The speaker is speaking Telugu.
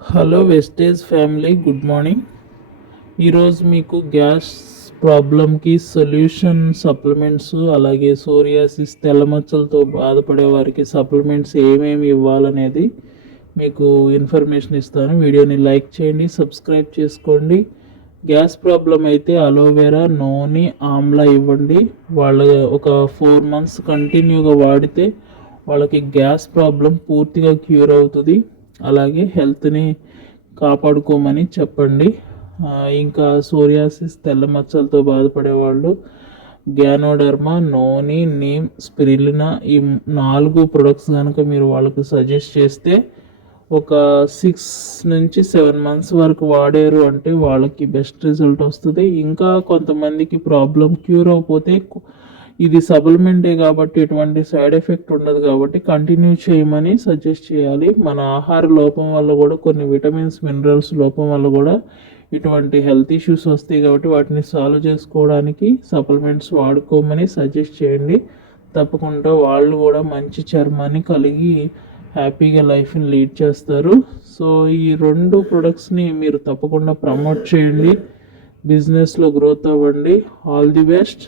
Hello Vestige family good morning ఈరోజు మీకు గ్యాస్ ప్రాబ్లంకి సొల్యూషన్ సప్లిమెంట్స్ అలాగే సోరియాసిస్ తెల్లమచ్చలతో బాధపడే వారికి సప్లిమెంట్స్ ఏమేమి ఇవ్వాలనేది మీకు ఇన్ఫర్మేషన్ ఇస్తాను. వీడియోని లైక్ చేయండి సబ్స్క్రైబ్ చేసుకోండి. గ్యాస్ ప్రాబ్లం అయితే అలోవెరా నూనె ఆమ్లా ఇవ్వండి. వాళ్ళ ఒక ఫోర్ మంత్స్ కంటిన్యూగా వాడితే వాళ్ళకి గ్యాస్ ప్రాబ్లం పూర్తిగా క్యూర్ అవుతుంది. అలాగే హెల్త్ని కాపాడుకోమని చెప్పండి. ఇంకా సోరియాసిస్ తెల్ల మచ్చలతో బాధపడే వాళ్ళు గ్యానోడర్మా నోని నీమ్ స్పిరిలినా ఈ నాలుగు ప్రొడక్ట్స్ కనుక మీరు వాళ్ళకి సజెస్ట్ చేస్తే ఒక సిక్స్ నుంచి సెవెన్ మంత్స్ వరకు వాడారు అంటే వాళ్ళకి బెస్ట్ రిజల్ట్ వస్తుంది. ఇంకా కొంతమందికి ప్రాబ్లం క్యూర్ అవ్వకపోతే ఇది సప్లిమెంటే కాబట్టి ఎటువంటి సైడ్ ఎఫెక్ట్ ఉండదు కాబట్టి కంటిన్యూ చేయమని సజెస్ట్ చేయాలి. మన ఆహార లోపం వల్ల కూడా కొన్ని విటమిన్స్ మినరల్స్ లోపం వల్ల కూడా ఇటువంటి హెల్త్ ఇష్యూస్ వస్తాయి కాబట్టి వాటిని సాల్వ్ చేసుకోవడానికి సప్లిమెంట్స్ వాడుకోమని సజెస్ట్ చేయండి. తప్పకుండా వాళ్ళు కూడా మంచి చర్మాన్ని కలిగి హ్యాపీగా లైఫ్ని లీడ్ చేస్తారు. సో ఈ రెండు ప్రొడక్ట్స్ని మీరు తప్పకుండా ప్రమోట్ చేయండి. బిజినెస్లో గ్రోత్ అవ్వండి. All the best